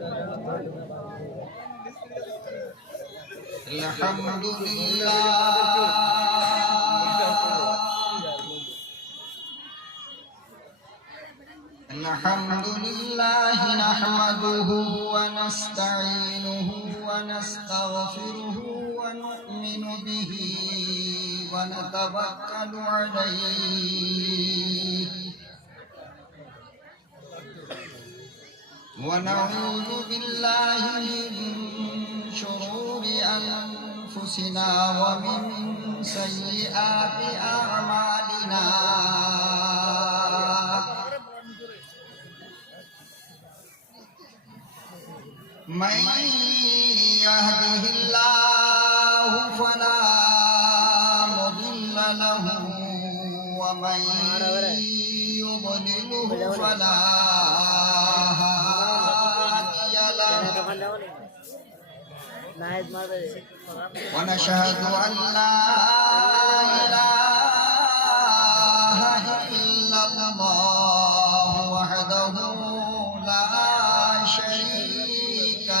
अल्हम्दुलिल्लाह नहमदुहु व नस्तईनुहु व नस्तगफिरुहु व नु'मिनु बिही व नतवक्कलु अलैहि व नऊज़ु बिल्लाहि मिन शुरूरि अनफुसिना व मिन सय्यिआति अअमालिना मन यहदिहिल्लाहु फला मुदिल्ल लहु व मन युद्लिलहु फला हादिय लहु व नशहदु अन ला इलाहा इल्लल्लाह वहदहु ला शरीका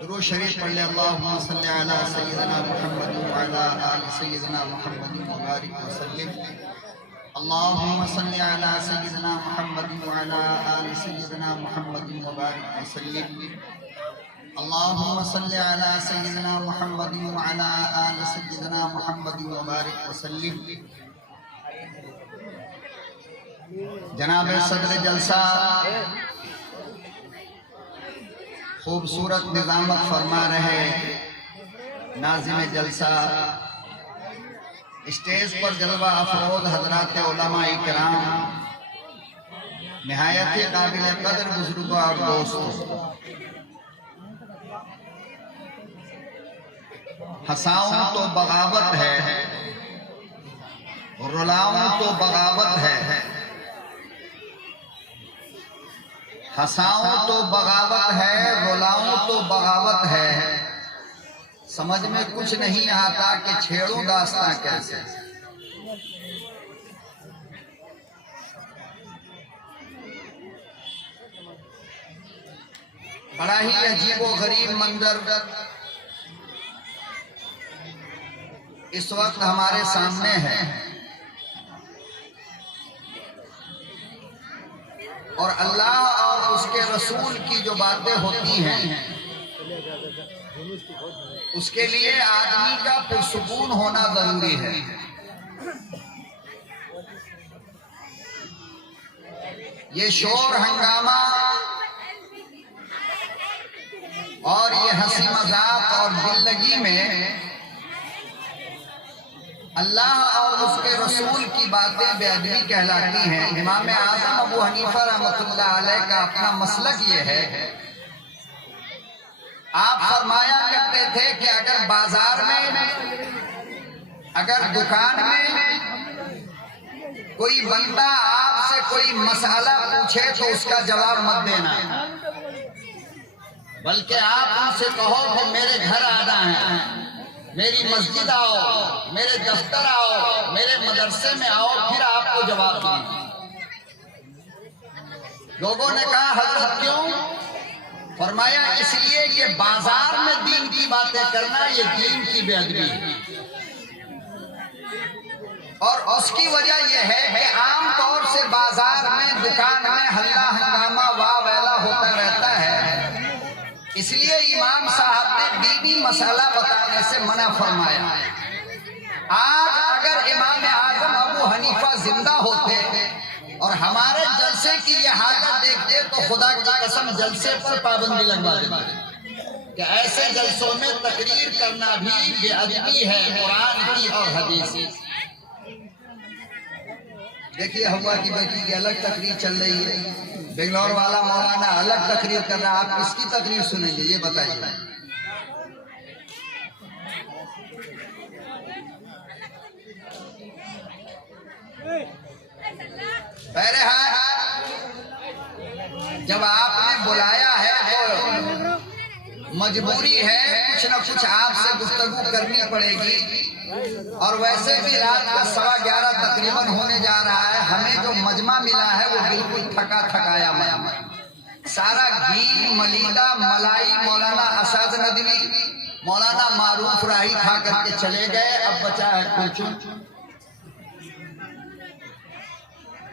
दुरूद शरीफ पढ़ ले अल्लाहुम्मा सल्ली अला सय्यिदिना मुहम्मद व अला आलि सय्यिदिना मुहम्मद व बारिक व सल्लिम अल्लाहुम्मा सल्ली अला सय्यिदिना मुहम्मद व अला आलि सय्यिदिना मुहम्मद व बारिक व सल्लिम अल्लाहुम्मा सल्ली अला सय्यिदिना मुहम्मद व अला आलि सय्यिदिना मुहम्मद व बारिक व सल्लिम। जनाब सदर जलसा खूबसूरत निज़ामत फरमा रहे नाज़िम जलसा, स्टेज पर जलवा अफरोज हजरात उलमा इकराम, निहायत काबिल कदर बुजुर्ग और दोस्तों, हंसाऊं तो बगावत है, रुलाऊं तो बगावत है, हंसाऊं तो बगावत है, रुलाऊं तो बगावत है, समझ में कुछ नहीं आता कि छेड़ूं दास्तां कैसे। बड़ा ही अजीबो गरीब मंजर इस वक्त हमारे सामने है और अल्लाह और उसके रसूल की जो बातें होती हैं उसके लिए आदमी का पुरसुकून होना जरूरी है। ये शोर हंगामा और ये हंसी मजाक और दिल लगी में अल्लाह और उसके रसूल की बातें बेअदबी कहलाती हैं। इमाम आज़म अबू हनीफा रहमतुल्लाह अलैह का अपना मसलक ये है, आप फरमाया करते थे कि अगर बाजार में, अगर दुकान में कोई बंदा आपसे कोई मसाला पूछे तो उसका जवाब मत देना, बल्कि आप उनसे कहो कि मेरे घर आना है, मेरी मस्जिद आओ, मेरे दफ्तर आओ, मेरे मदरसे में आओ, फिर आपको जवाब दूंगा। लोगों ने कहा हजरत क्यों? फरमाया इसलिए कि बाजार में दीन की बातें करना ये दीन की बेअदबी है। और उसकी वजह यह है कि आम तौर से बाजार में, दुकान में हल्ला हंगामा वाह वेला होता रहता है, इसलिए इमाम साहब ने दीनी मसाला बताने से मना फरमाया। आज अगर इमाम आज़म अबू हनीफा जिंदा होते और हमारे जलसे की ये हालत देखते तो खुदा की कसम जलसे पर पाबंदी लगवा देते कि ऐसे जलसों में तकरीर करना भी बेअदबी है कुरान की और हदीस की। देखिए हुआ की बेटी की अलग तकरीर चल रही है, बेंगलोर वाला मौलाना अलग तकरीर कर रहा है, आप किसकी तकरीर सुनेंगे ये बताइए। बहरहाल जब आपने बुलाया है तो मजबूरी है, कुछ न कुछ आपसे गुफ्तगू करनी पड़ेगी। और वैसे भी रात का 11:15 तकरीबन होने जा रहा है, हमें जो मजमा मिला है वो बिल्कुल थका थकाया मजमा, सारा घी मलीदा मलाई मौलाना असद नदवी, मौलाना मारूफ राही खा करके चले गए, अब बचा है कुछ।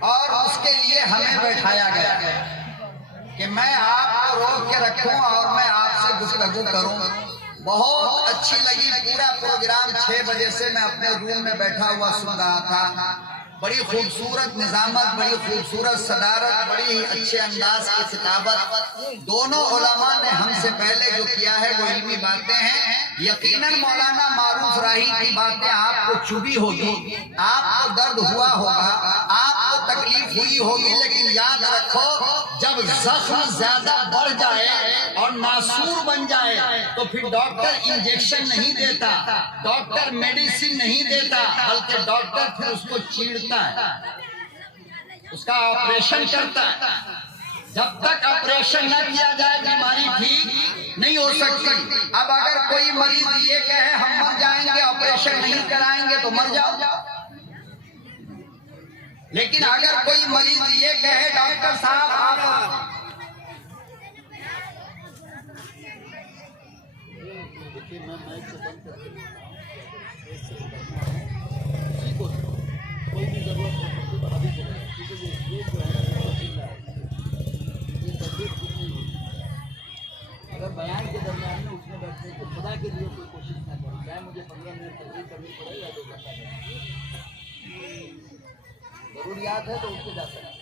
और उसके लिए हमें बैठाया गया कि मैं आपको रोक के रखूं और मैं आपसे गुफ्तगू करूं। बहुत अच्छी लगी, पूरा प्रोग्राम 6 बजे से मैं अपने रूम में बैठा हुआ सुन रहा था। बड़ी खूबसूरत निजामत, बड़ी खूबसूरत सदारत, बड़ी ही अच्छे अंदाज की खिताबत दोनों उलमा ने हमसे पहले जो किया है वो इल्मी बातें हैं। यकीनन मौलाना मारूफ राही की बातें आपको चुभी होगी, आपको दर्द हुआ होगा, आपको तकलीफ हुई होगी, लेकिन याद रखो जब जख्म ज्यादा बढ़ जाए और नासूर बन जाए तो फिर डॉक्टर इंजेक्शन नहीं देता, डॉक्टर मेडिसिन नहीं देता, बल्कि डॉक्टर फिर उसको चीरता है, उसका ऑपरेशन करता है। जब तक ऑपरेशन न किया जाए बीमारी ठीक नहीं हो सकती। अब अगर कोई मरीज ये कहे हम मर जाएंगे, ऑपरेशन नहीं कराएंगे तो मर जाओ, लेकिन अगर कोई मरीज ये कहे डॉक्टर साहब आप कोई भी जरूरत अगर बयान के दरमियान में उठने बैठने तो खुदा के लिए कोई कोशिश ना करें, चाहे मुझे 15 मिनट तकलीफ करनी पड़े या 2 घंटा जरूरियात है तो उसके जा सकते।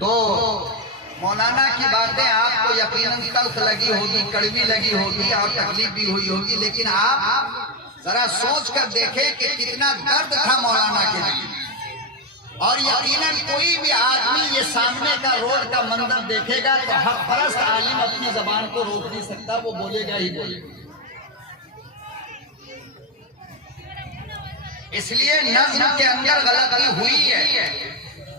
तो मौलाना की बातें आपको यकीनन तल्ख लगी होगी, कड़वी लगी होगी और तकलीफ भी हुई होगी, लेकिन आप जरा सोच कर देखें कि कितना दर्द था मौलाना के लिए। और यकीनन कोई भी आदमी ये सामने का रोड का मंजर देखेगा तो हक परस्त आलिम अपनी जबान को रोक नहीं सकता, वो बोलेगा ही बोलेगा। इसलिए नज्म के अंदर गलती हुई है,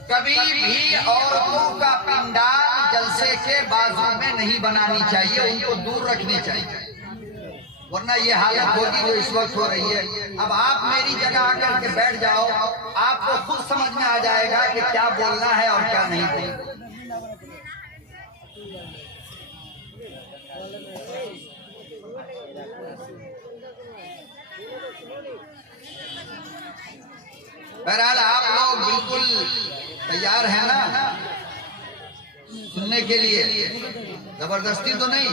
कभी भी औरतों का पिंडाल जलसे के बाजू में नहीं बनानी चाहिए, उनको दूर रखनी चाहिए, वरना ये हालत होगी जो इस वक्त हो रही है। अब आप मेरी जगह आकर के बैठ जाओ, आपको खुद समझ में आ जाएगा कि क्या बोलना है और क्या नहीं बोलना। बहरहाल आप लोग बिल्कुल तैयार हैं ना सुनने के लिए? जबरदस्ती तो नहीं,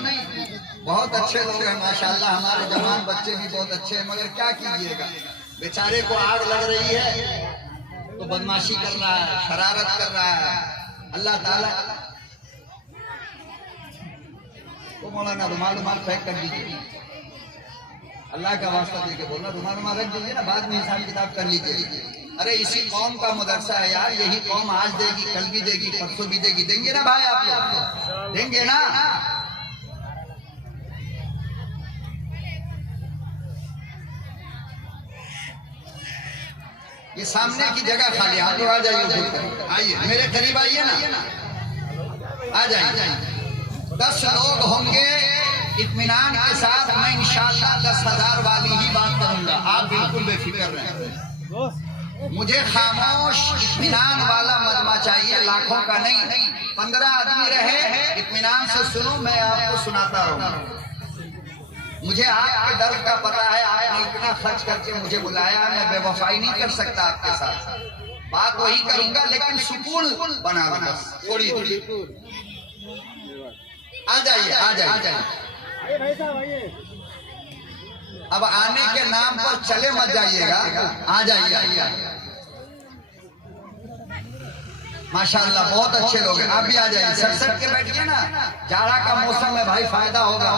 बहुत अच्छे लोग हैं माशाल्लाह, हमारे जवान बच्चे भी बहुत अच्छे हैं, मगर क्या कीजिएगा बेचारे को आग लग रही है तो बदमाशी कर रहा है, शरारत कर रहा है। अल्लाह ताला तो मौलाना रुमाल फेंक कर दीजिए, अल्लाह का वास्ता देके बोलना, रुमाल रख दीजिए ना, बाद में हिसाब किताब कर लीजिए। अरे इसी कौम का मदरसा है यार, यही कौम आज देगी, कल भी देगी, परसों भी देगी। देंगे ना भाई, आप लोग देंगे ना? ये सामने की जगह खाली, आप लोग आ जाइए, आइए मेरे करीब आइए ना, आ जाइए। 10 लोग होंगे इत्मीनान के साथ, मैं इंशाअल्लाह 10,000 वाली ही बात करूंगा, आप बिल्कुल बेफिक्र रहें। मुझे खामोश इत्मीनान वाला मजमा चाहिए, लाखों का नहीं। 15 आदमी रहे, इत्मीनान से सुनो, मैं आपको सुनाता रहूंगा। मुझे आपके दर्द का पता है, आपने इतना खर्च करके मुझे बुलाया, मैं बेवफाई नहीं कर सकता आपके साथ, बात वही करूंगा लेकिन सुकून बना दो बस थोड़ी थोड़ी। आ जाइए, आ जाइए। अब आने के नाम पर चले मत जाइएगा, आ जाइए। माशाअल्लाह बहुत अच्छे लोग हैं, आप भी आ जाइए, सट के बैठिए ना, जाड़ा का मौसम में भाई फायदा होगा।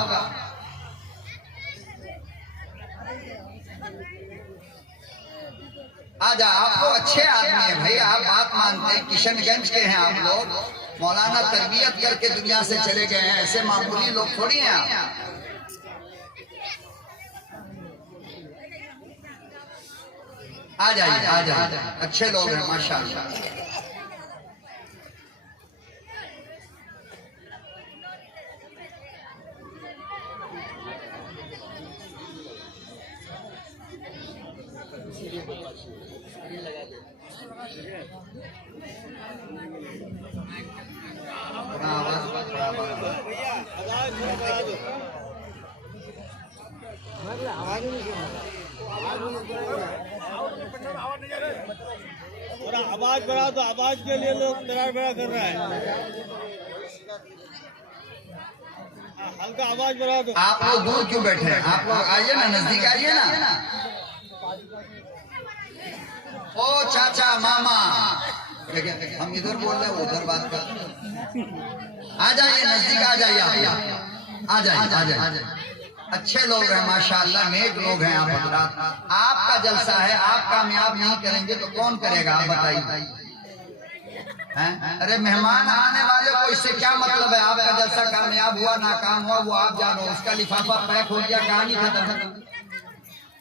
आजा, आप लोग अच्छे आदमी हैं भाई, आप बात मानते हैं, किशनगंज के हैं आप लोग, मौलाना तरबियत करके दुनिया से चले गए हैं, ऐसे मामूली लोग थोड़ी हैं आप। आ जाइए, आ जाइए, अच्छे लोग हैं माशाअल्लाह। आवाज बढ़ा दो, आवाज के लिए लोग दरार बड़ा कर रहा है, हल्का आवाज बढ़ा दो। आप लोग दूर क्यों बैठे हैं? आप लोग आइए ना, नजदीक आइए ना। ओ चाचा मामा, हम इधर बोल रहे हैं, उधर बात कर। आ जाइए, नजदीक आ जाइए, आ जाइए, आ जाइए। अच्छे लोग हैं माशाअल्लाह, नेक लोग हैं आप हजरात। आपका जलसा है, आप कामयाब नहीं करेंगे तो कौन करेगा आप बताइए? अरे मेहमान आने वाले को इससे क्या मतलब है? आपका जलसा कामयाब हुआ नाकाम हुआ वो आप जानो, उसका लिफाफा पैक हो गया, कहानी खत्म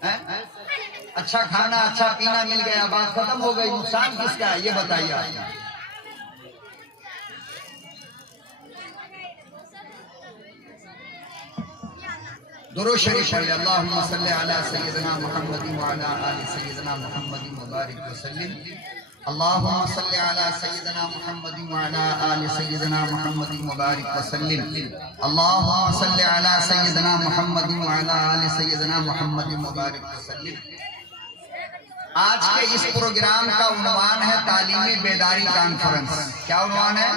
है। अच्छा खाना अच्छा पीना मिल गया, बात खत्म हो गई, नुकसान किसका है ये बताइए आप। दुरूद शरीफ पढ़िए, अल्लाहुम्मा सल्ली अला सय्यिदिना मुहम्मदिन व अला आलि सय्यिदिना मुहम्मदिन व बारिक व सल्लिम। अल्लाहुम्मा सल्ली अला सय्यिदिना मुहम्मदिन व अला आलि सय्यिदिना मुहम्मदिन व बारिक व सल्लिम। अल्लाहुम्मा सल्ली अला सय्यिदिना मुहम्मदिन व अला आलि सय्यिदिना मुहम्मदिन व बारिक व सल्लिम। आज के इस प्रोग्राम का उन्वान है तालीमी बेदारी कॉन्फ्रेंस। क्या उन्वान है?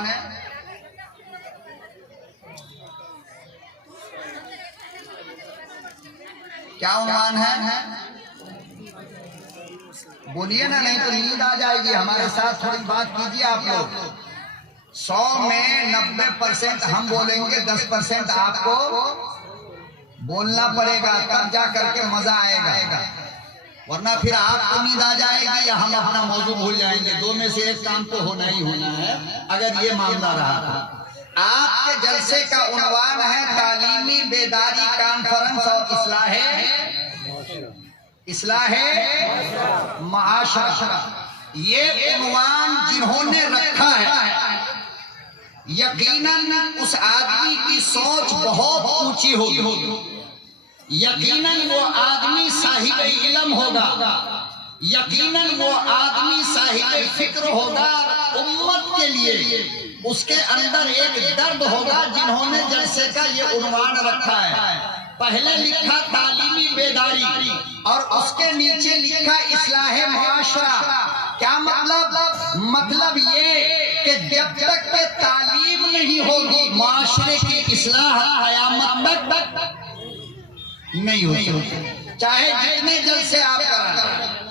क्या उन्वान है? बोलिए ना, नहीं तो नींद आ जाएगी। हमारे साथ थोड़ी बात कीजिए आप लोग। 100 में 90% हम बोलेंगे, 10% आपको बोलना पड़ेगा, तब जा करके मजा आएगा, वरना फिर आपको नींद आ जाएगी या हम अपना मौजू भूल जाएंगे। 2 में से एक काम तो होना ही होना है अगर ये मामला रहा था। आपके जलसे का उन्वान है तालीमी बेदारी कॉन्फ्रेंस और इस्लाहे माशरा। ये उन्वान जिन्होंने रखा है, यकीनन उस आदमी की सोच बहुत ऊंची होगी, यकीनन वो आदमी साहिब इल्म होगा, यकीनन वो आदमी साहिब फिक्र होगा उम्मत के लिए। उसके अंदर एक दर्द होगा। जिन्होंने जलसे का ये उन्वान रखा है, पहले लिखा तालीमी बेदारी और उसके नीचे लिखा इस्लाहे मुआशरा। क्या मतलब? मतलब ये कि जब तक के तालीम नहीं होगी, माशरे की इस्लाह क़यामत तक नहीं हो सकती। चाहे जितने जलसे आप कराएं।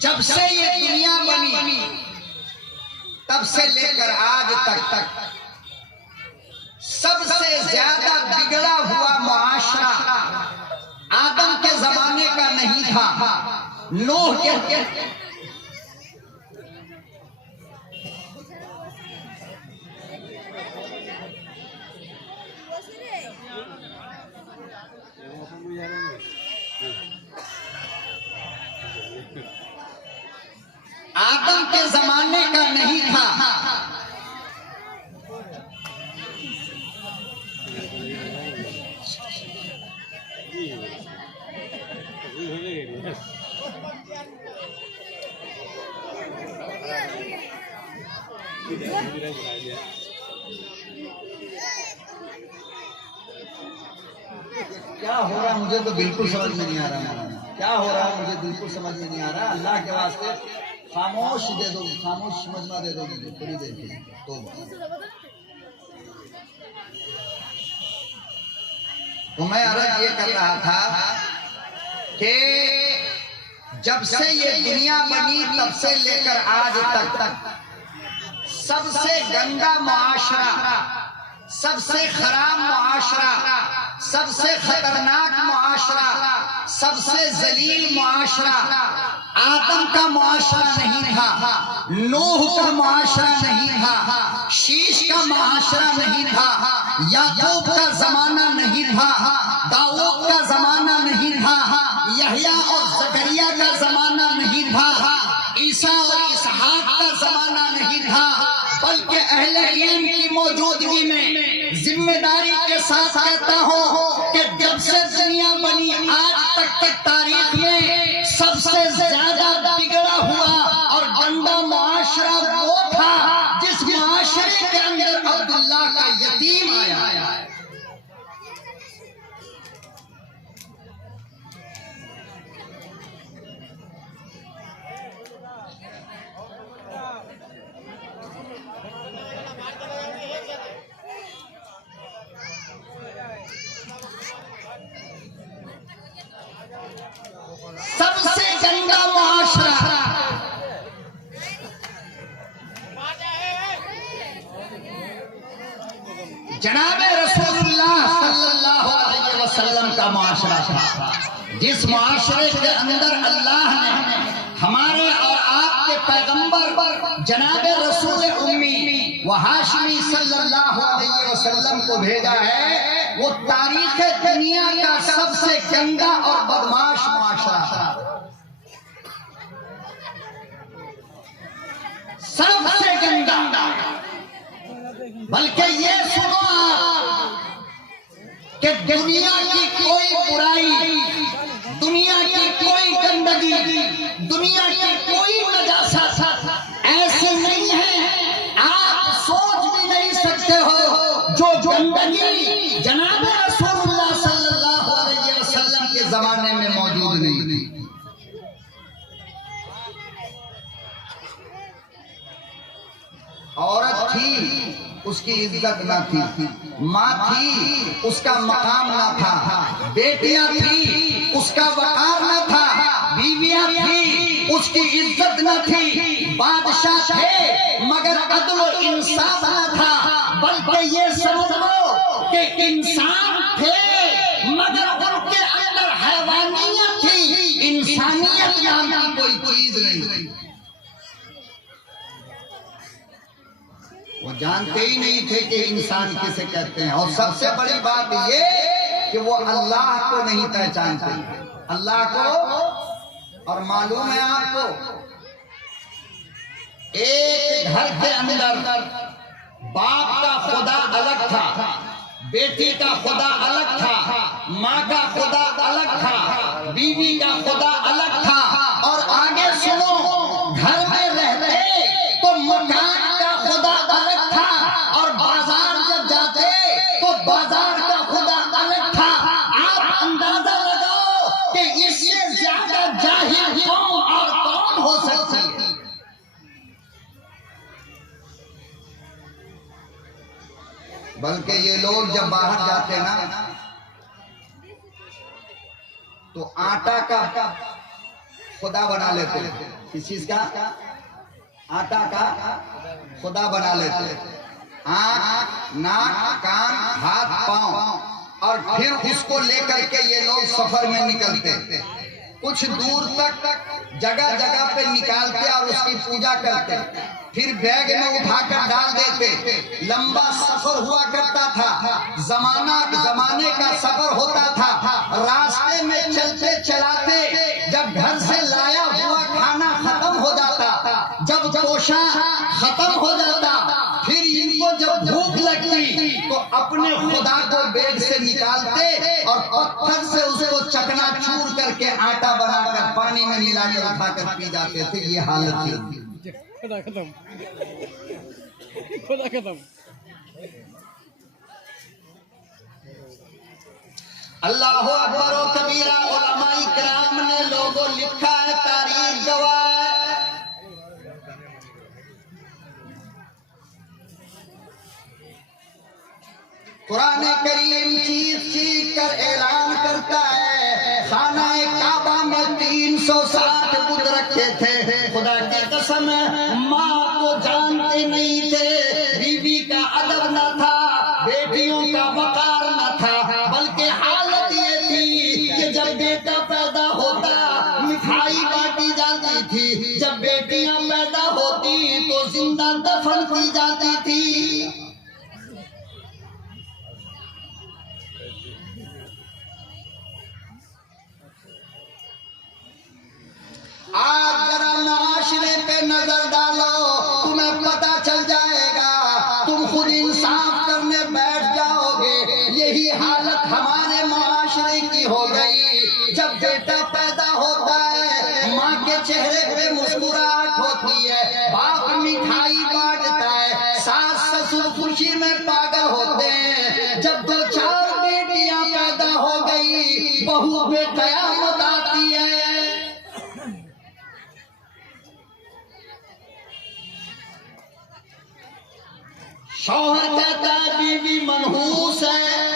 जब से ये दुनिया बनी तब से लेकर आज तक सबसे ज्यादा बिगड़ा हुआ मुआशरा आदम के जमाने का नहीं था, नूह के आदम के जमाने का नहीं था। क्या हो रहा है मुझे तो बिल्कुल समझ में नहीं आ रहा। क्या हो रहा है मुझे बिल्कुल समझ में नहीं आ रहा। अल्लाह के वास्ते खामोश दे दो, खामोश समझना दे दो मुझे थोड़ी देर के लिए। तो मैं अर्ज ये कर रहा था कि जब से ये दुनिया बनी तब से लेकर आज तक सबसे गंदा मुआशरा, सबसे खराब मुआशरा, सबसे खतरनाक मुआशरा, सबसे जलील मुआशरा आदम का मुआशरा नहीं था, नूह का मुआशरा नहीं था, शीश का मुआशरा नहीं था, याकूब का जमाना नहीं था, दाऊद का जमाना नहीं था, यहया और जकरिया का जमाना नहीं था, ईसा और इसहाक का जमाना नहीं था, बल्कि अहले इल्म की मौजूदगी में जिम्मेदारी के साथ कहता हूँ कि जब से दुनिया बनी आज तक की तारीख में सबसे ज्यादा बिगड़ा हुआ और गंदा मुआशरा वो था जिस मुआशरे के अंदर अब्दुल्ला का यतीम आया। सबसे गंदा मुआशरा जनाबे रसूलुल्लाह सल्लल्लाहु अलैहि वसल्लम का मुआशरा था, जिस मुआशरे के अंदर अल्लाह ने हमारे और आपके पैगंबर जनाबे रसूल उम्मी व हाशिमी सल्लल्लाहु अलैहि वसल्लम को भेजा है, वो तारीख दुनिया का सबसे गंदा और बदमाश मुआशरा, सबसे गंदा। बल्कि ये सुनो आप कि दुनिया की कोई बुराई, दुनिया की कोई गंदगी, दुनिया की कोई नजासत ऐसे नहीं है, आप सोच भी नहीं सकते हो जो गंदगी जनाब रसूलुल्लाह सल्लल्लाहु अलैहि वसल्लम के जमाने में मौजूद नहीं। औरत थी उसकी इज्जत न थी, माँ थी उसका मकाम न था, बेटियां थी उसका वकार न था, बीवियां थी उसकी इज्जत न थी, बादशाह थे मगर अदल व इंसाफ न था, बल्कि ये समझ लो कि इंसान थे मगर उनके अंदर हैवानियत थी, इंसानियत नाम की कोई चीज नहीं। वो जानते ही नहीं थे कि इंसान किसे कहते हैं। और सबसे बड़ी बात ये कि वो अल्लाह को नहीं पहचानते, अल्लाह को। और मालूम है आपको, एक घर के अंदर बाप का खुदा अलग था, बेटी का खुदा अलग था, माँ का खुदा अलग था, बीवी का खुदा अलग था। और आगे सुनो, घर में रहते तो मकान का खुदा अलग था, और बाजार जब जाते तो बाजार का खुदा अलग था। आप अंदाजा लगाओ कि इससे ज्यादा जाहिल कौन और कौन हो सकता है। बल्कि ये लोग जब बाहर जाते ना तो आटा का खुदा बना लेते, किस चीज का? आटा का खुदा बना लेते, आंख नाक कान हाथ पांव, और फिर उसको लेकर के ये लोग सफर में निकलते, कुछ दूर तक जगह जगह पे निकालते और उसकी पूजा करते, फिर बैग में उठाकर डाल देते। लंबा सफर हुआ करता था, जमाने का सफर होता था। रास्ते में चलते चलाते जब घर से लाया हुआ खाना खत्म हो जाता, जब तोशा खत्म हो जाता, फिर इनको जब भूख लगती तो अपने खुदा को बैग से निकालते और पत्थर से उसको चकनाचूर करके आटा बनाकर पानी में मिलाकर उठाकर पी जाते थे। ये हालत थी। खुदा खत्म, खुदा खत्म। अल्लाह अकबर व कबीरा। उलमाए किराम ने लोगों लिखा है, तारीख गवाह है। कुरान करीम चीख चीख कर ऐलान करता है, खाना काबा में 360 बुत रखे थे। खुदा की कसम, माँ को जानते नहीं थे, बीवी का अदब न था, बेटियों का वकार न था, बल्कि हालत ये थी कि जब बेटा पैदा होता मिठाई बांटी जाती थी, जब बेटियां पैदा होती तो जिंदा दफन की जाती थी। आज जरा माशरे पे नजर डालो, तुम्हें पता चल जाएगा, तुम खुद इंसाफ करने बैठ जाओगे। यही हालत हमारे माशरे की हो गई। जब बेटा पैदा होता है, माँ के चेहरे पे मुस्कुराहट होती है, बाप मिठाई बांटता है, सास ससुर खुशी में पागल होते हैं। जब 2-4 बेटियां पैदा हो गई, बहू पे कयामत आती है। शौहर कहता है बीवी मनहूस है,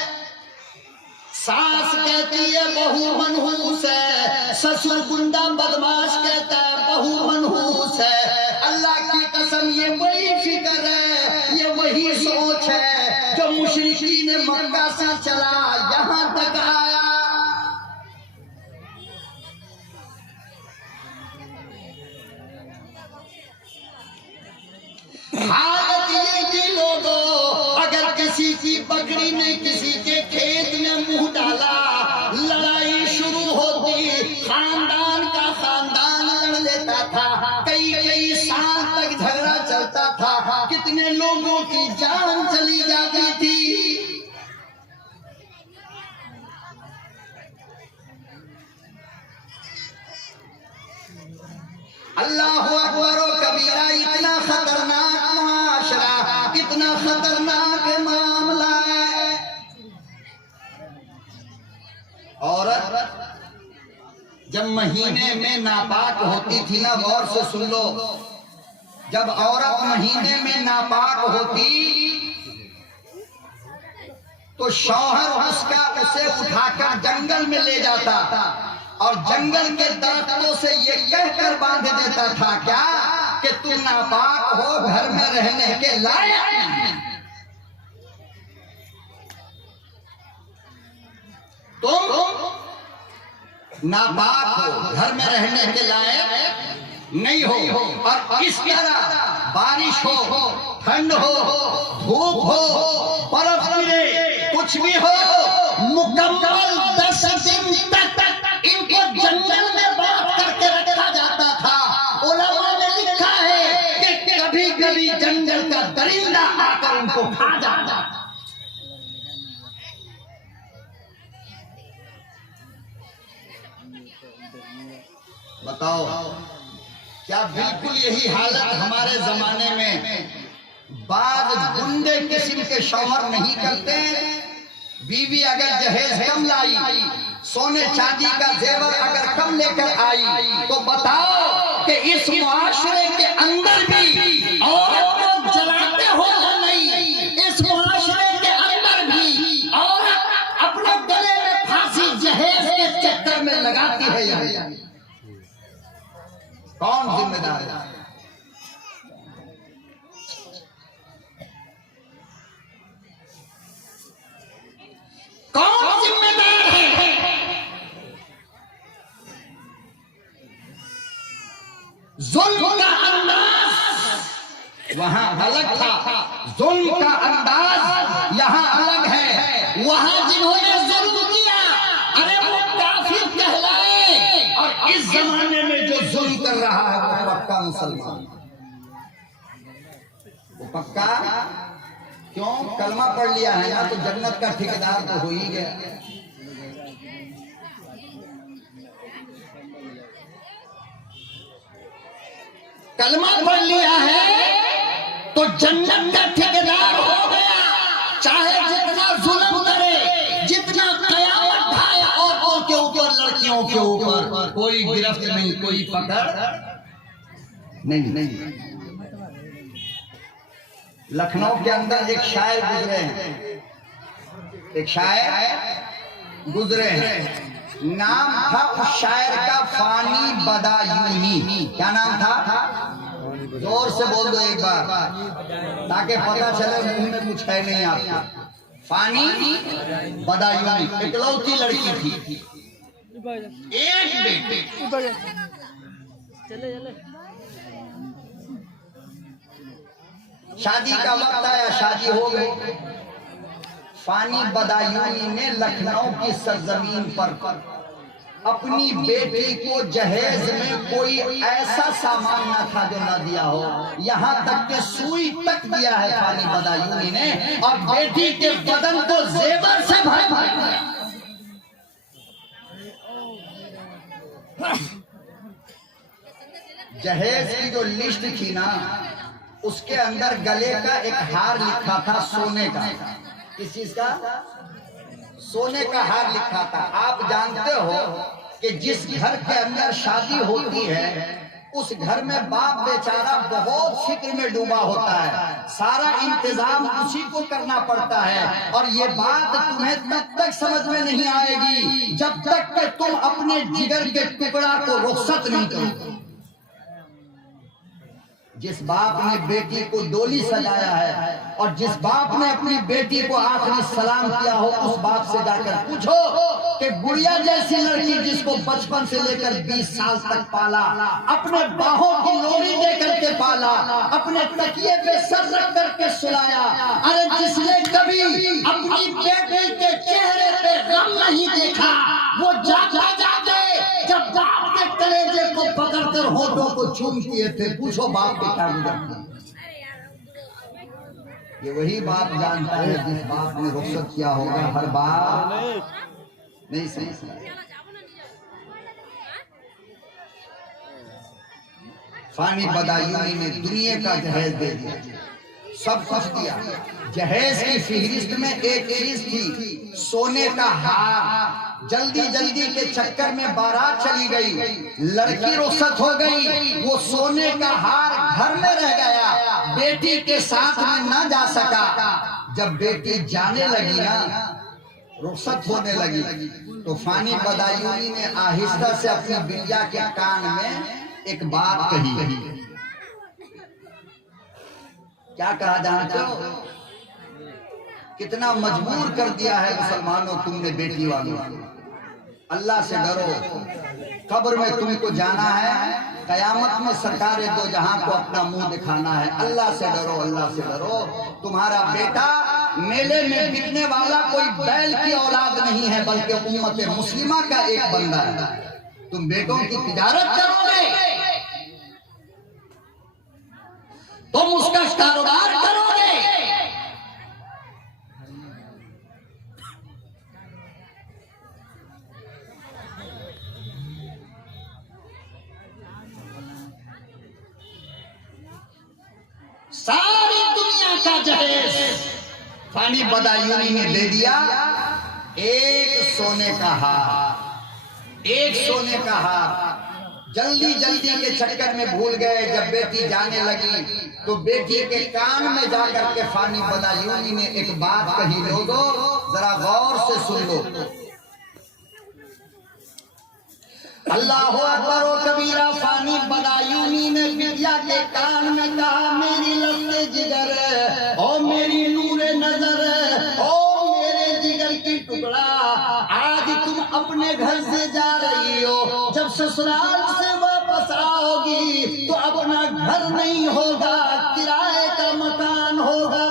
सास कहती है बहू मनहूस है, ससुर गुंडा बदमाश कहता है बहू मनहूस है। अल्लाह की कसम, ये वही फिक्र है, ये वही सोच है जो मुशरिकीन मक्का से चला यहाँ तक आया। हालत ये थी लोगों, अगर किसी की बकरी ने किसी के खेत में मुंह डाला, लड़ाई शुरू होती, खानदान का खानदान लड़ लेता था, कई साल तक झगड़ा चलता था, कितने लोगों की जान चली जाती थी। अल्लाह अकबर व कबीरा। इतना खतरनाक मुआशरा, इतना खतरनाक मामला है। औरत जब महीने में नापाक होती थी ना, गौर से सुन लो, जब औरत महीने में नापाक होती तो शौहर उसे उठाकर जंगल में ले जाता और जंगल के दरख्तों से ये कहकर बांध देता था क्या कि तुम नापाक हो, घर में रहने के लायक नहीं, तुम नापाक हो, घर में रहने के लायक नहीं हो। और इस तरह बारिश हो, ठंड हो, धूप हो, बर्फ गिरे, कुछ भी हो, मुकम्मल 10 दिन तक इनको जंगल में बांध करके रखा जाता था। उलमा ने लिखा है कि कभी कभी जंगल का दरिंदा आकर उनको खा जाता था। बताओ, क्या बिल्कुल यही हालत हमारे जमाने में बाद गुंडे किस्म के शौहर नहीं करते? बीवी अगर जहेज कम लाई, सोने चांदी का जेवर अगर कम लेकर आई, तो बताओ कि इस मुआशरे के अंदर भी औरत को जलाते हो या नहीं? इस मुआशरे के लगाती है यहाँ? कौन जिम्मेदार है? कौन जिम्मेदार है? जुल्म का अंदाज वहां अलग था, जुल्म का अंदाज यहां अलग है। वहां जिन्होंने जुल्म किया, अरे वो काफिर कहलाए, और इस जमाने में जो जुल्म कर रहा है वो पक्का मुसलमान। वो पक्का क्यों? कलमा पढ़ लिया है ना, तो जन्नत का ठेकेदार तो हो ही गया। कलमा पढ़ लिया है तो जन्नत का ठेकेदार हो गया। चाहे जितना जुल्म करे, जितना कयामत ढाए औरतों के ऊपर, लड़कियों के ऊपर, कोई गिरफ्त नहीं, कोई पकड़ नहीं। लखनऊ के अंदर एक शायर गुजरे हैं, एक शायर गुजरे हैं, नाम था उस शायर का फानी बदायूनी। क्या नाम था? जोर से बोल दो एक बार, ताकि पता चले मुंह में कुछ है नहीं आपको। फानी बदायूनी इकलौती लड़की थी, एक बेटे। शादी का वक्त आया, शादी हो गई। फानी बदायूनी ने लखनऊ की सरजमीन पर अपनी बेटी को जहेज में कोई ऐसा सामान न था जो न दिया हो। यहाँ तक के सुई तक दिया है फानी बदायूनी ने, और बेटी के बदन को जेवर से भर दिया। जहेज की जो लिस्ट थी ना, उसके अंदर गले का एक हार लिखा था सोने का। किस चीज का? सोने का हार लिखा था। आप जानते हो कि जिस घर के अंदर शादी होती है, उस घर में बाप बेचारा बहुत फिक्र में डूबा होता है, सारा इंतजाम उसी को करना पड़ता है। और ये बात तुम्हें तब तक समझ में नहीं आएगी जब तक कि तुम अपने जिगर के टुकड़ा को रुखसत नहीं करो। जिस बाप ने बेटी को डोली सजाया है, और जिस बाप ने अपनी बेटी को आखिरी सलाम किया हो, उस बाप से जाकर पूछो कि गुड़िया जैसी लड़की जिसको बचपन से लेकर 20 साल तक पाला, अपने बाहों की लोरी दे करके पाला, अपने तकिए पे सर रख करके सुलाया, अरे जिसने कभी अपनी बेटी के चेहरे पे गम नहीं देखा, वो जाते जाते जब बाप के कलेजे को पकड़कर होठों को चूम किए थे, पूछो बाप के क्या गुजरता। ये वही बाप जानता है जिस बाप ने रुखसत किया होगा। हर बाप नहीं सही। फानी बदायूनी ने दुनिया का जहेज दे दिया, सब कुछ दिया। जहेज की फहरिस्त में एक चीज थी, सोने का हार। जल्दी जल्दी के चक्कर में बारात चली गई, लड़की रुखसत हो गई, वो सोने का हार घर में रह गया, बेटी के साथ में न जा सका। जब बेटी जाने लगी ना, रुखसत होने लगी, तो फानी बदायूनी ने आहिस्ता से अपनी बिटिया के कान में एक बात कही। क्या कहा जानते हो? कितना मजबूर कर दिया है मुसलमानों तुमने बेटी वालों। अल्लाह से डरो, कब्र में तुमको जाना है, कयामत में सरकार दो जहां को अपना मुंह दिखाना है। अल्लाह से डरो, अल्लाह से डरो। तुम्हारा बेटा मेले में बिकने वाला कोई बैल की औलाद नहीं है, बल्कि उम्मत मुस्लिमा का एक बंदा है। तुम बेटों की तिजारत करोगे, तुम उसका कारोबार करोगे। सारी दुनिया का जहेज फानी बदायूनी ने दे दिया। एक सोने का हार, एक सोने का हार। जल्दी जल्दी के चक्कर में भूल गए। जब बेटी जाने लगी तो बेटी के कान में जाकर के फानी बदायूनी ने एक बात कही। लोगों जरा गौर से सुन लो। अल्लाह अकबर ओ कबीरा फानी बदायूनी ने बिटिया के कान में कहा, मेरी लफ्ज़े जिगर ओ मेरी नूरे नजर ओ मेरे जिगर की टुकड़ा, आज तुम अपने घर से जा रही हो, जब ससुराल से वापस आओगी तो अपना घर नहीं होगा, किराए का मकान होगा।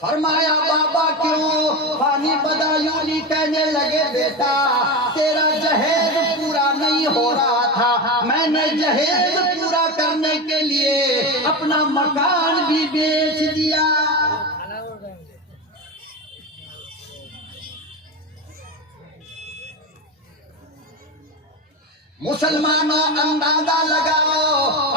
फरमाया बाबा क्यों? फानी बदायूनी कहने लगे, बेटा तेरा जहेज पूरा नहीं हो रहा था, मैंने जहेज पूरा करने के लिए अपना मकान भी बेच दिया। मुसलमानों अंदाजा लगाओ,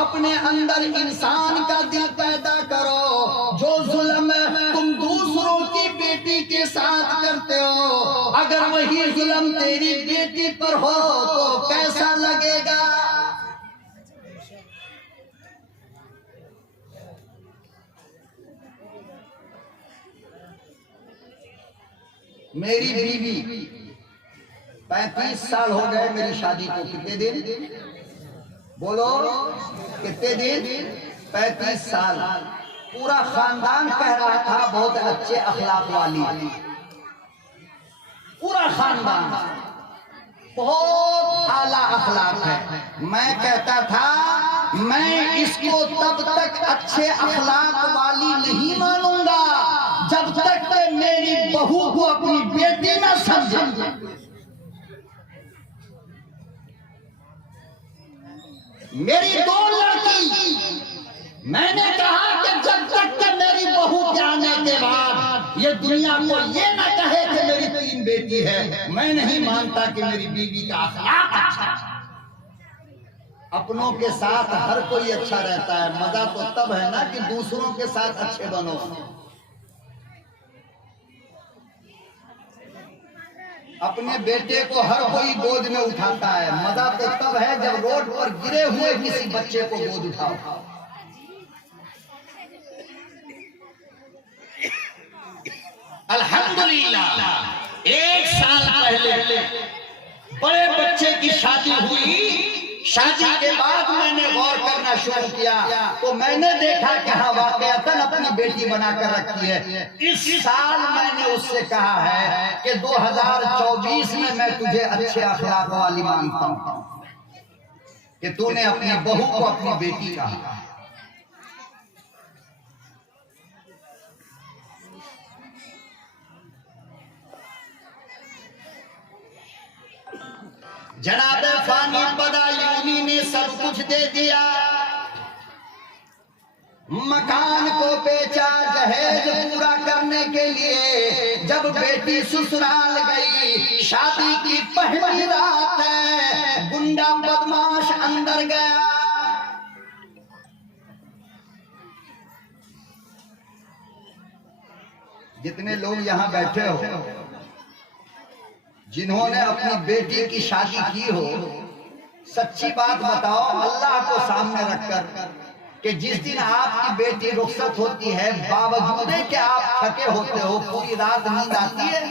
अपने अंदर इंसान का दिल पैदा करो। जो जुल्म तुम दूसरों की बेटी के साथ करते हो, अगर वही जुल्म तेरी बेटी पर हो तो कैसा लगेगा? मेरी बीवी 35 साल हो गए मेरी शादी को, कितने दिन बोलो, कितने दिन? 35 साल। पूरा खानदान कह रहा था बहुत अच्छे अखलाक वाली, पूरा खानदान बहुत आला अखलाक है। मैं कहता था मैं इसको तब तक अच्छे अखलाक वाली नहीं मानूंगा जब तक मेरी बहू को अपनी बेटी ना समझे। मेरी 2 लड़की, मैंने कहा कि जब तक कि मेरी बहू के आने के बाद ये दुनिया को ये ना कहे कि मेरी 3 बेटी है, मैं नहीं मानता कि मेरी बीवी का अखलाक अच्छा है। अपनों के साथ हर कोई अच्छा रहता है, मजा तो तब है ना कि दूसरों के साथ अच्छे बनो। अपने बेटे को हर कोई गोद में उठाता है, मजा तो तब है जब रोड पर गिरे हुए किसी बच्चे को गोद उठाओ। अल्हम्दुलिल्लाह 1 साल पहले बड़े बच्चे की शादी हुई। शादी के बाद मैंने गौर करना शुरू किया तो मैंने देखा कि हाँ वाकईतन अपनी बेटी बनाकर रखी है। इस साल मैंने उससे कहा है कि 2024 में मैं तुझे अच्छे अखलाक वाली मानता हूँ कि तूने अपनी बहू को अपनी बेटी कहा। जनाब फानी बदायूनी ने सब कुछ दे दिया, मकान को बेचा जहेज पूरा करने के लिए। जब बेटी ससुराल गई, शादी की पहली रात है, गुंडा बदमाश अंदर गया। जितने लोग यहाँ बैठे हो जिन्होंने अपनी बेटी की शादी की हो, सच्ची बात बताओ अल्लाह को सामने रखकर कि जिस दिन आपकी बेटी रुखसत होती है, बावजूद कि आप थके होते हो, पूरी रात नींद आती है?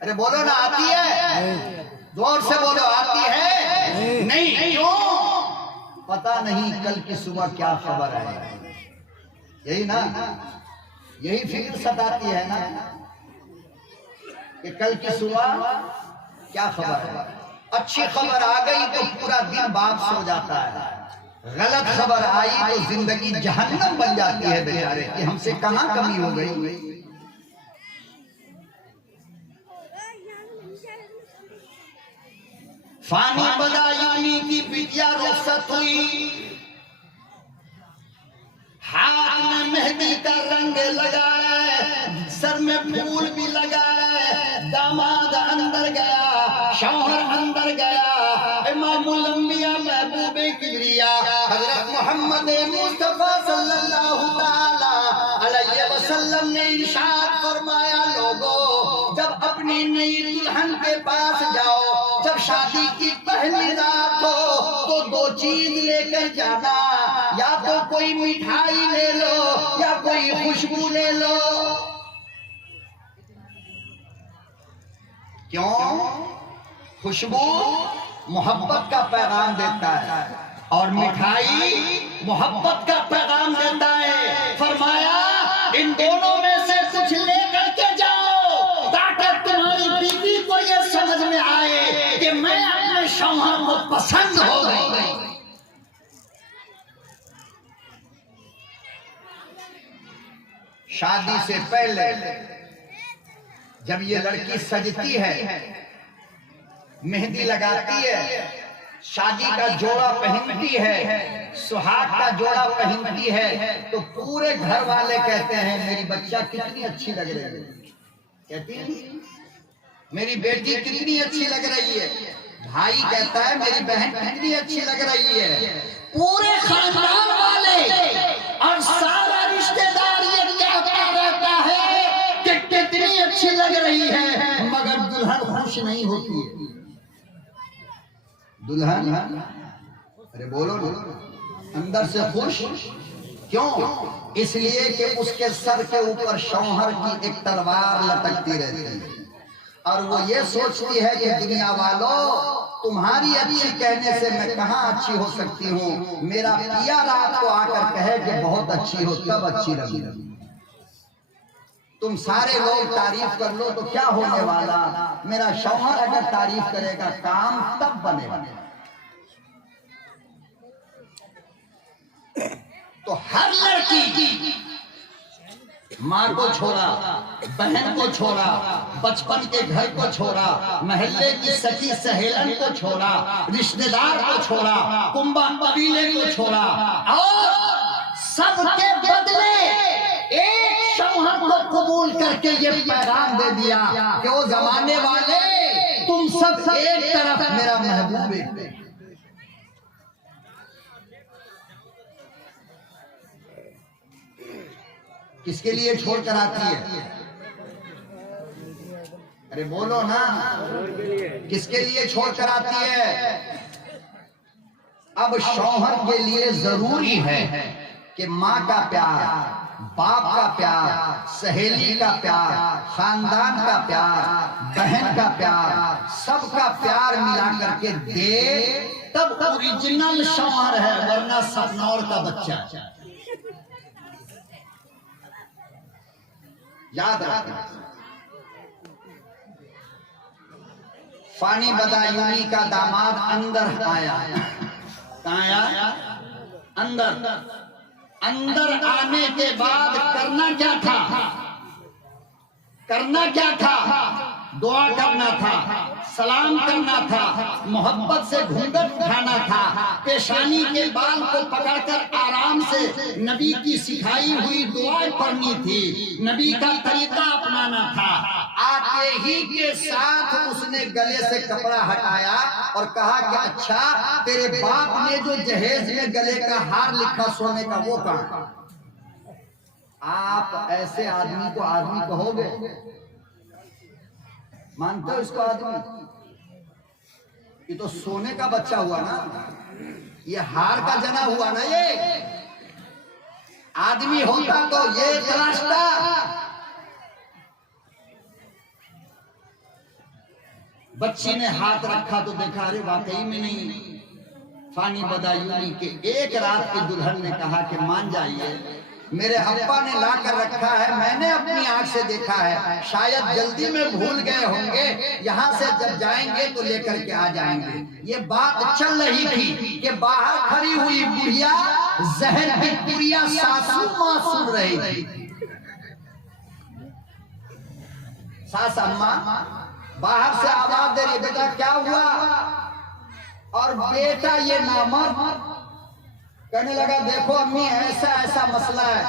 अरे बोलो ना, आती है? जोर से बोलो, आती है? नहीं। क्यों? पता नहीं कल की सुबह क्या खबर है। यही ना, यही फिक्र सताती है ना कि कल की सुबह क्या खबर है। अच्छी खबर आ गई तो पूरा दिन बाप सो जाता है, गलत खबर आई तो जिंदगी जहन्नम बन जाती है बेचारे कि हमसे कहां कमी हो गई। फानी बदायूनी की बिटिया रुखसत हुई, हाथ में मेहंदी का रंग लगाया, सर में फूल भी लगाया, दामाद अंदर गया, शौहर अंदर गया। इमामुल अंबिया महबूबे किबरिया हजरत मोहम्मद मुस्तफा सल्लल्लाहु ताला अलैहि वसल्लम ने इरशाद फरमाया, लोगों जब अपनी नई दुल्हन के पास जाओ, जब शादी की पहली रात हो तो 2 चीज लेकर जाना, या तो कोई मिठाई ले लो या कोई खुशबू ले लो। क्यों? खुशबू मोहब्बत का पैगाम देता है और मिठाई मोहब्बत का पैगाम देता है। फरमाया इन दोनों में से कुछ लेकर के जाओ ताकि तुम्हारी बीवी को ये समझ में आए कि मैं अपने शौहर को पसंद हो गई। शादी से पहले जब ये लड़की सजती है, मेहंदी लगाती है, शादी का जोड़ा पहनती है, सुहाग का जोड़ा पहनती है, तो पूरे घर वाले कहते हैं मेरी बच्चा कितनी अच्छी लग रही है, कहती है मेरी बेटी कितनी अच्छी लग रही है, भाई कहता है मेरी बहन कितनी अच्छी लग रही है। पूरे खानदान वाले और सारा रिश्तेदार ये कहता रहता है कि कितनी अच्छी लग रही है, मगर दुल्हन खुश नहीं होती है। दुल्हन अरे बोलो अंदर से खुश क्यों? इसलिए कि उसके सर के ऊपर शौहर की एक तलवार लटकती रहती है और वो ये सोचती है कि दुनिया वालों तुम्हारी अच्छी कहने से मैं कहाँ अच्छी हो सकती हूँ, मेरा पिया रात को आकर कहे कि बहुत अच्छी हो तब अच्छी लगी। तुम सारे लोग तारीफ कर लो तो क्या होने वाला, मेरा शौहर अगर तारीफ करेगा काम तब बनेगा। तो हर लड़की माँ को छोड़ा, बहन को छोड़ा, बचपन के घर को छोड़ा, महल्ले की सखी सहेलन को छोड़ा, रिश्तेदार को छोड़ा, कुंबा कबीले को छोड़ा और सबके बदले एक शौहर को कबूल करके ये पैगाम दे दिया कि वो जमाने वाले तुम सब एक तरफ मेरा महबूब है। किसके लिए छोड़ कर आती है? अरे बोलो ना, किसके लिए छोड़ कर आती है? अब शौहर के लिए जरूरी है कि माँ का प्यार, बाप का प्यार, सहेली का प्यार, खानदान का प्यार, बहन का प्यार, सबका प्यार मिला करके दे, तब ओरिजिनल शौहर है, वरना सपनौर का बच्चा। याद रखना। फानी बदायूनी का दामाद अंदर आया। कहाँ आया? अंदर। अंदर आने के बाद करना क्या था? करना क्या था? दुआ करना था, सलाम करना था, मोहब्बत से घूंघट उठाना था, पेशानी के बाल को पकड़कर आराम से नबी की सिखाई हुई दुआएं पढ़नी थी, नबी का तरीका अपनाना था। आते ही के साथ उसने गले से कपड़ा हटाया और कहा कि अच्छा तेरे बाप ने जो जहेज में गले का हार लिखा सोने का वो कहा? आप ऐसे आदमी को आदमी कहोगे? मानते हो इसको आदमी? ये तो सोने का बच्चा हुआ ना, ये हार का जना हुआ ना। ये आदमी होता तो ये तलाशता। बच्ची ने हाथ रखा तो देखा अरे वाकई में नहीं। फानी बदायूनी के एक रात की दुल्हन ने कहा कि मान जाइए, मेरे अब्बा ने ला कर रखा है, मैंने अपनी आंख से देखा है, शायद जल्दी में भूल गए होंगे, यहाँ से जब जाएंगे तो लेकर के आ जाएंगे। ये बात चल रही थी कि बाहर खड़ी हुई बुढ़िया जहर की पुरिया सासू माँ सुन रही थी। सास अम्मा बाहर से आवाज दे रही, बेटा क्या हुआ? और बेटा ये नामर्द कहने लगा देखो अम्मी ऐसा ऐसा मसला है।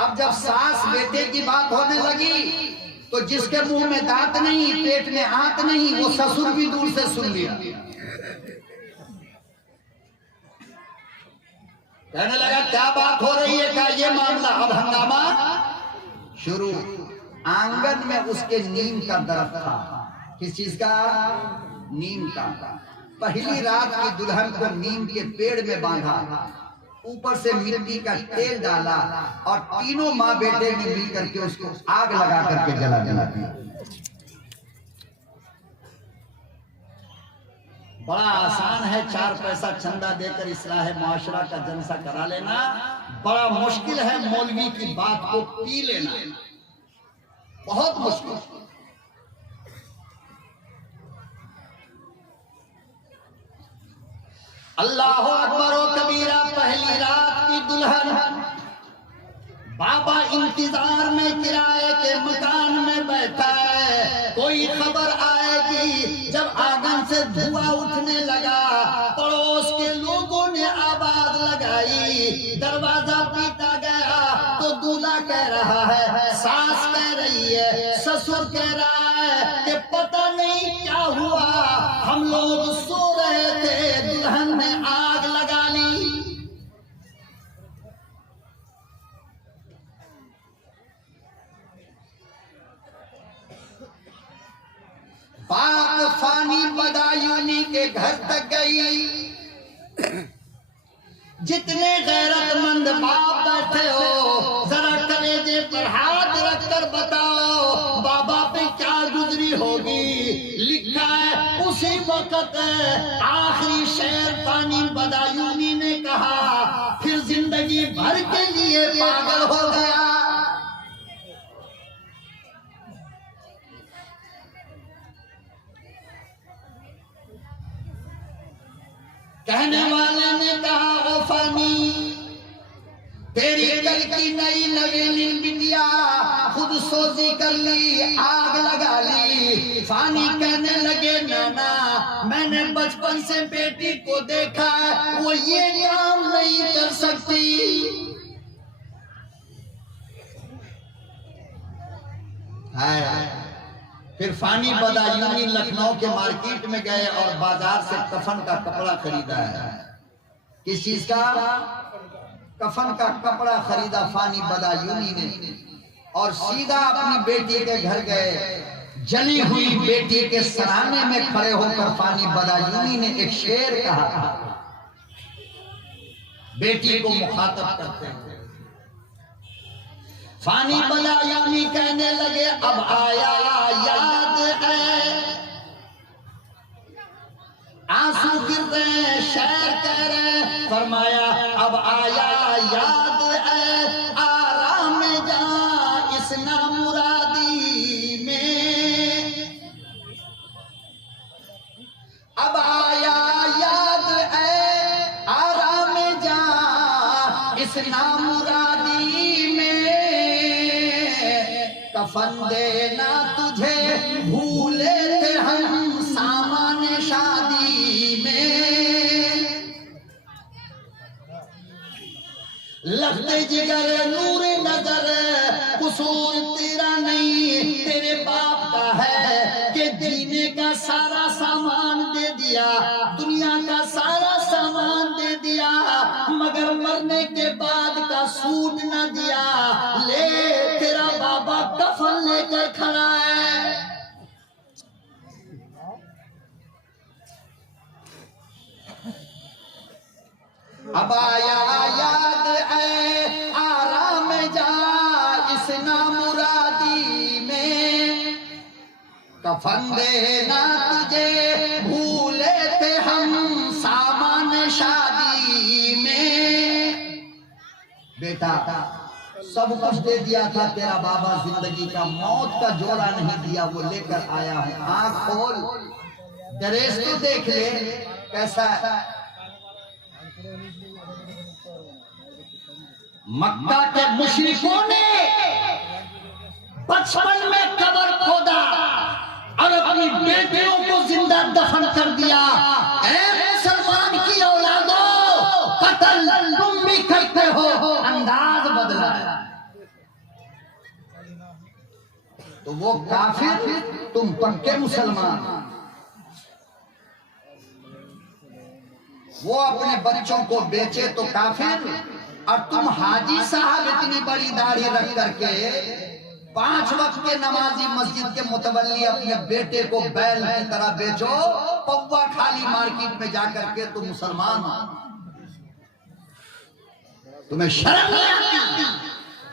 अब जब सास बेटे की बात होने लगी तो जिसके मुंह में दांत नहीं, पेट में आंत नहीं, वो ससुर भी दूर से सुन लिया। कहने लगा क्या बात हो रही है, क्या ये मामला? अब हंगामा शुरू। आंगन में उसके नीम का दरख्त था। किस चीज का? नीम का। पहली रात की दुल्हन को नीम के पेड़ में बांधा, ऊपर से मिट्टी का तेल डाला और तीनों माँ बेटे ने मिल करके उसको आग लगा करके जला दिया। बड़ा आसान है 4 पैसा चंदा देकर इस्लाह माशरा का जलसा करा लेना, बड़ा मुश्किल है मौलवी की बात को पी लेना, बहुत मुश्किल। अल्लाह अकबर ओ कबीरा। पहली रात की दुल्हन बाबा इंतजार में किराए के मकान में बैठा है, कोई खबर आएगी। जब आंगन से धुआं उठने लगा, पड़ोस के लोगों ने आवाज लगाई, दरवाजा पीटा गया तो दूल्हा कह रहा है, सास कह रही है, ससुर कह रहा है कि पता नहीं क्या हुआ, हम लोग सो रहे थे, दुल्हन ने आग लगा ली। बात फानी बदायूनी के घर तक गई। जितने गैरतमंद बाप बैठे हो, जरा कलेजे पर हाथ रखकर बताओ बाबा पे क्या गुजरी होगी। लिखा है उसी वक्त आखिरी शेर फानी बदायूनी ने कहा, फिर जिंदगी भर के लिए पागल हो गया। कहने वाले ने कहा, ओ फानी तेरी कल की नई नवेली बिटिया खुद सोजी कर ली, आग लगा ली। फानी कहने लगे, नाना मैंने बचपन से बेटी को देखा, वो ये काम नहीं कर सकती। फिर फानी बदायूनी लखनऊ के मार्केट में गए और बाजार से कफन का कपड़ा खरीदा है। किस चीज का? कफन का कपड़ा खरीदा फानी बदायूनी ने, और सीधा अपनी बेटी के घर गए। जली हुई बेटी के सराहने में खड़े होकर फानी बदायूनी ने एक शेर कहा, बेटी को मुखातब करते हुए। फानी बदायूनी कहने लगे, अब आया याद है, आंसू गिर रहे, शेर कह रहे, फरमाया अब आया याद है, आराम जा इस नामुरादी में। अब आया याद है, आराम जा इस नामुरादी में। कफन देना तुझे भूले थे हम सामान शादी में। लगते जिगर नूर नजर, कसूर तेरा नहीं तेरे बाप का है कि जीने का सारा सामान दे दिया, दुनिया का सारा सामान दे दिया, मगर मरने के बाद का सूट न दिया। ले तेरा बाबा कफन लेकर खड़ा है। अब आया याद है, आराम जा इस नामुरादी में। कफन देना तुझे भूले थे हम सामान शादी में। बेटा सब कुछ दे दिया था तेरा बाबा, जिंदगी का मौत का जोड़ा नहीं दिया, वो लेकर आया हूं। आंख खोल, ड्रेस तो देख ले कैसा है। मक्का के मुशरिकों ने बचपन में कब्र खोदा और अपनी बेटियों को जिंदा दफन कर दिया। ऐ मुसलमान की औलादो, कत्ल तुम भी करते हो, अंदाज बदला है। तो वो काफिर, तुम पक्के मुसलमान। वो अपने बच्चों को बेचे तो काफिर, और तुम हाजी साहब इतनी बड़ी दाढ़ी रख करके 5 वक्त के नमाजी मस्जिद के मुतवल्ली अपने बेटे को बैल की तरह बेचो, पौवा खाली मार्केट में जाकर के तुम मुसलमान हो। तुम्हें शर्म नहीं आती,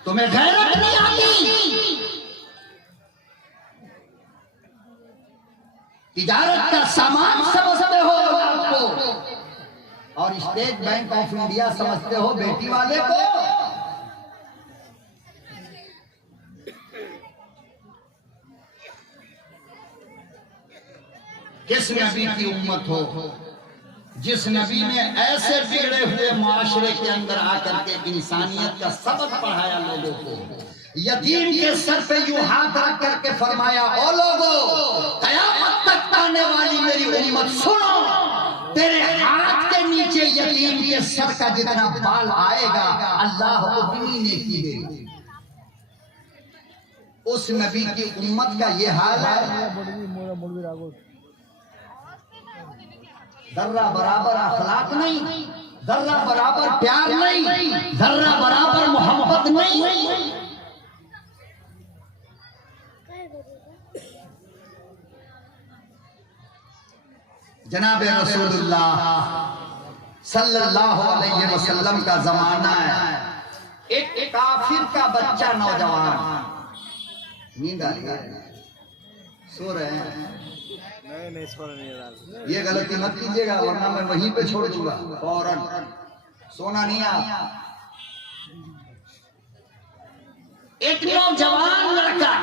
तुम्हें गैरत नहीं आती। तिजारत का सामान समझते हो, और स्टेट बैंक ऑफ इंडिया समझते हो बेटी वाले को? किस नबी की उम्मत हो जिस नबी ने ऐसे बिगड़े हुए माशरे के अंदर आकर के इंसानियत का सबक पढ़ाया लोगों को, यतीम के सर पे यूं हाथ रख करके फरमाया, ओ लोगों, कयामत तक आने वाली मेरी उम्मत सुनो, तेरे हाथ के नीचे यतीम के सर का जितना बाल आएगा अल्लाह उतनी नेकी देगा। उस नबी की उम्मत का ये हाल है। जर्रा बराबर अखलाक नहीं, जर्रा बराबर प्यार नहीं, जर्रा बराबर मोहब्बत नहीं। जनाब रसूलुल्लाह सल्लल्लाहु अलैहि वसल्लम का जमाना है। एक काफिर का बच्चा नौजवान, नींद आ रही है, सो रहे हैं, नहीं सो नहीं, ये गलती मत कीजिएगा वरना मैं वहीं पे छोड़ दूंगा फौरन। सोना नहीं आप। एक नौजवान लड़का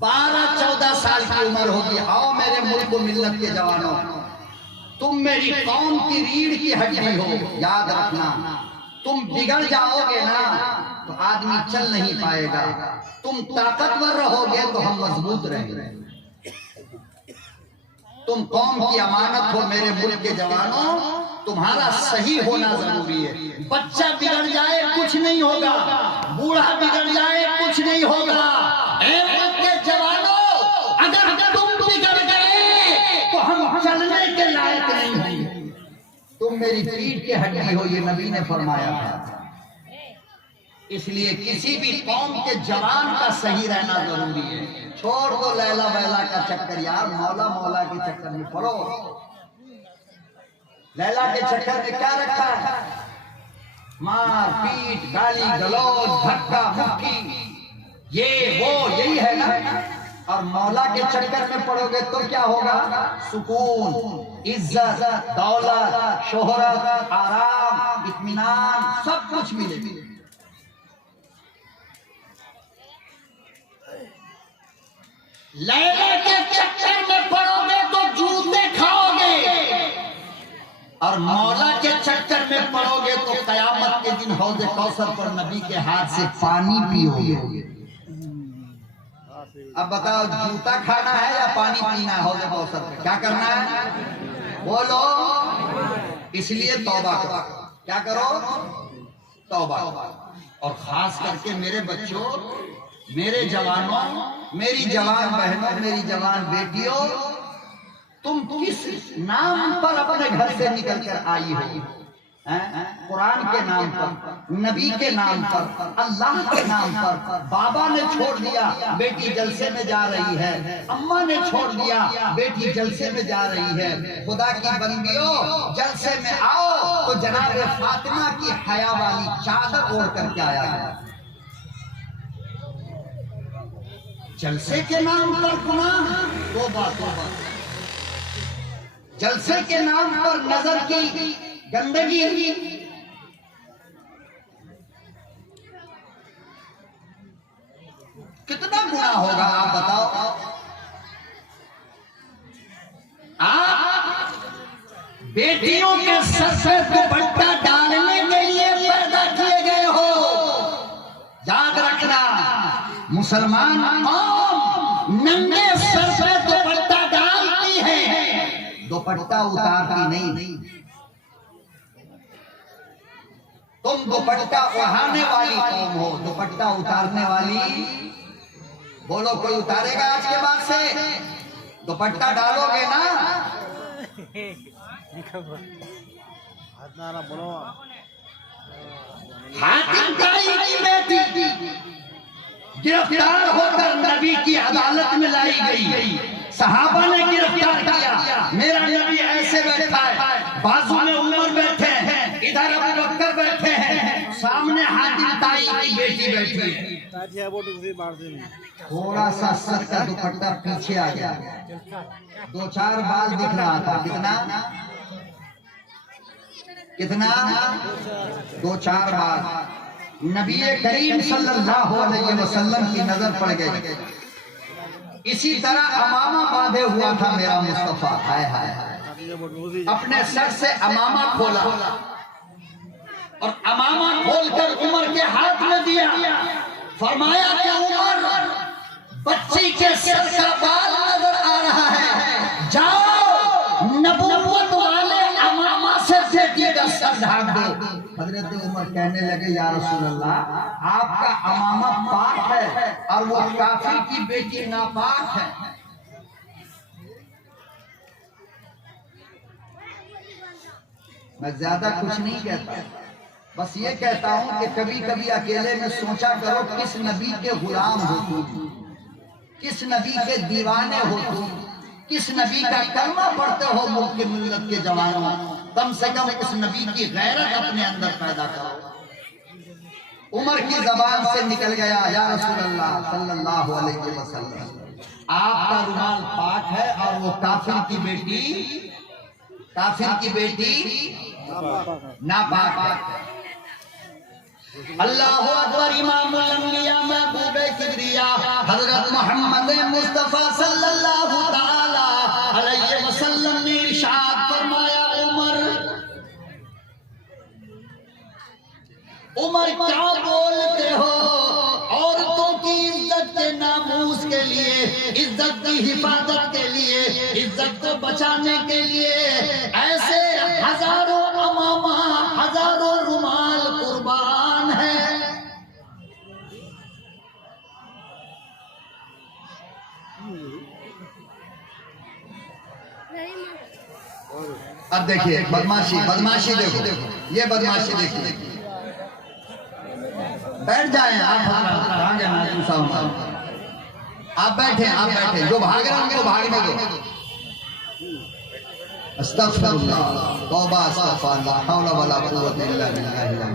12-14 साल की उम्र होगी। आओ मेरे मुल्क को मिल्लत के जवानों, तुम मेरी कौम की रीढ़ की हड्डी हो, याद रखना। तुम बिगड़ जाओगे ना तो आदमी चल नहीं पाएगा, तुम ताकतवर रहोगे तो हम मजबूत रहेंगे। तुम कौम की अमानत हो मेरे मुल्क के जवानों, तुम्हारा सही होना जरूरी है। बच्चा बिगड़ जाए कुछ नहीं होगा, बूढ़ा बिगड़ जाए कुछ नहीं होगा। ए मुल्क के जवानों, अगर तुम बिगड़ गए तो हम चलने के लायक नहीं हैं। तुम मेरी पीठ के हड्डी हो, ये नबी ने फरमाया था। इसलिए किसी भी कौम के जवान का सही रहना जरूरी है। छोड़ दो लैला बैला का चक्कर यार, मौला मौला के चक्कर में पड़ो। लैला के चक्कर में क्या रखा है? मार पीट, गाली गलौज, धक्का मुक्की, ये वो यही है ना। और मौला के चक्कर में पड़ोगे तो क्या होगा? सुकून, इज्जत, दौलत, शोहरत, आराम, इत्मीनान, सब कुछ मिलेगा। लैला के चक्कर में पड़ोगे तो जूते खाओगे, और मौला के चक्कर में पड़ोगे तो कयामत के दिन हौज़े कौसर पर नबी के हाथ से पानी पियोगे। अब बताओ, जूता खाना है या पानी पीना है? हौज़े कौसर पे क्या करना है? बोलो। इसलिए तौबा करो। क्या करो? तौबा। और खास करके मेरे बच्चों, मेरे जवानों, मेरी जवान बहनों, मेरी जवान बेटियों, तुम किस नाम पर अपने घर से निकल कर आई हो? कुरान के नाम पर, नबी के नाम पर, अल्लाह के नाम पर। बाबा ने छोड़ दिया, बेटी जलसे में जा रही है। अम्मा ने छोड़ दिया, बेटी जलसे में जा रही है। खुदा की बंदियों, जलसे में आओ तो जनाब फातिमा की हया वाली चादर ओढ़ करके आया है। जलसे के नाम पर गुनाह, तौबा तौबा। जलसे के नाम पर नजर की गंदगी, कितना गुनाह होगा आप बताओ। आप बेटियों के सर पे दुपट्टा डालने के लिए पैदा किए गए हो। याद रखना, मुसलमान कौम नंगे सर पे दुपट्टा डालती है, दुपट्टा उतारती नहीं। तुम दुपट्टा ओढ़ाने वाली कौम हो, दुपट्टा उतारने वाली। बोलो, कोई उतारेगा आज के बाद से? दुपट्टा डालोगे ना? हातिम ताई की बेटी गिरफ्तार होकर नबी की अदालत में लाई गई। सहाबा ने गिरफ्तार किया। मेरा नबी ऐसे बैठा है, बाजू में उमर बैठे हैं, इधर अबू बकर बैठे हैं, सामने हातिम ताई की बेटी बैठी है। थोड़ा सा सर का दुपट्टा पीछे आ गया, 2-4 बाल दिख रहा था। कितना? कितना? 2-4 बार नबी करीम सल्लल्लाहु अलैहि वसल्लम की नजर पड़ गई। इसी तरह अमामा बांधे हुआ था मेरा मुस्तफा। हाय हाय, अपने सर से अमामा खोला और अमामा खोलकर उमर के हाथ में दिया। फरमाया कि उमर, बच्ची के सर का बाल नजर आ रहा है, जाओ नबूवत वाले अमामा से बेटी का सर ढाक दो। हजरत उमर कहने लगे, या रसूल अल्लाह, आपका अमामा पाक है और वो काफिर की बेटी नापाक है। मैं ज्यादा कुछ नहीं कहता, बस ये कहता हूं कि कभी कभी अकेले में सोचा करो, किस नबी के गुलाम हो तुम, किस नबी के दीवाने हो तुम, किस नबी का कलमा पढ़ते हो मुल्क मिल्लत के जवानों। कम से कम उस नबी की गैरत अपने अंदर पैदा करो। उमर की जबान से निकल गया, या रसूल अल्लाह सल्लल्लाहु अलैहि वसल्लम, आपका रुमाल पाक है और वो काफिर की बेटी नापाक है। अल्लाहु अकबर। इमामुल अंबिया महबूबे किबरिया हजरत मोहम्मद मुस्तफा सल्लल्लाहु ताला अलैहि वसल्लम ने इरशाद फरमाया, उमर क्या बोलते हो? औरतों की इज्जत के नामूस के लिए, इज्जत की हिफाजत के लिए, इज्जत को बचाने के लिए ऐसे हजारों अमामा, हजारों रुमाल कुर्बान है। अब देखिए बदमाशी देखो, ये बदमाशी देखिए। बैठ जाए आप बैठे, जो भाग रहे हैं उनको भागने दो। अस्तगफिरुल्लाह, तौबा अस्तगफार, ला हौला वला कुव्वता इल्ला बिल्लाह।